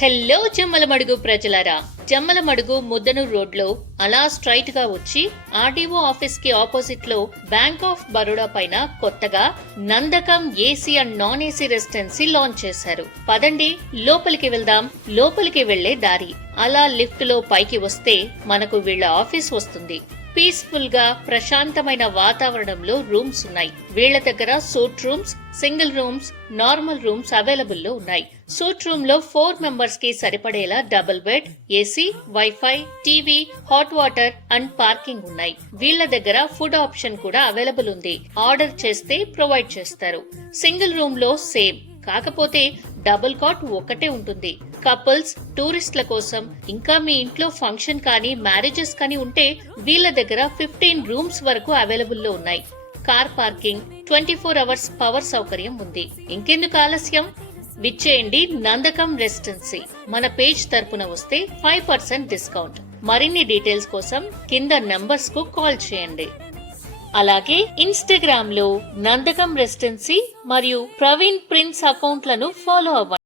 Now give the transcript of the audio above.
Hello Jammalamadugu ప్రజలారా, జమ్మలమడుగు ముద్దనూరు రోడ్లో అలా స్ట్రైట్ గా వచ్చి ఆర్డీఓ ఆఫీస్ కి ఆపోజిట్ లో బ్యాంక్ ఆఫ్ బరోడా పైన కొత్తగా Nandakam AC and non AC residency launch చేశారు. పదండి లోపలికి వెళ్దాం. లోపలికి వెళ్లే దారి అలా లిఫ్ట్ లో పైకి వస్తే మనకు వీళ్ళ ఆఫీస్ వస్తుంది. పీస్ఫుల్ గా ప్రశాంతమైన వాతావరణంలో రూమ్స్ ఉన్నాయి. వీళ్ల దగ్గర suite rooms, single rooms, normal rooms available లో ఉన్నాయి. సూట్ రూమ్ లో 4 మెంబర్స్ కి సరిపడేలా double bed, AC, wifi, TV, hot water and parking ఉన్నాయి. వీళ్ల దగ్గర ఫుడ్ ఆప్షన్ కూడా అవైలబుల్ ఉంది. ఆర్డర్ చేస్తే ప్రొవైడ్ చేస్తారు. సింగిల్ రూమ్ లో సేమ్, కాకపోతే డబుల్ కాట్ ఒకటే ఉంటుంది. కపుల్స్, టూరిస్టుల కోసం, ఇంకా మీ ఇంట్లో ఫంక్షన్ కానీ మ్యారేజెస్ కానీ ఉంటే వీళ్ళ దగ్గర 15 రూమ్స్ వరకు అవైలబుల్ లో ఉన్నాయి. కార్ పార్కింగ్, 24 అవర్స్ పవర్ సౌకర్యం ఉంది. ఇంకెందుకు ఆలస్యం, విచ్చేయండి నందకం రెసిడెన్సీ. మన పేజ్ తరపున వస్తే 5% డిస్కౌంట్. మరిన్ని డీటెయిల్స్ కోసం కింద నంబర్స్ కు కాల్ చేయండి. అలాగే ఇన్స్టాగ్రామ్ లో నందకం రెసిడెన్సీ మరియు ప్రవీణ్ ప్రిన్స్ అకౌంట్లను ఫాలో అవ్వండి.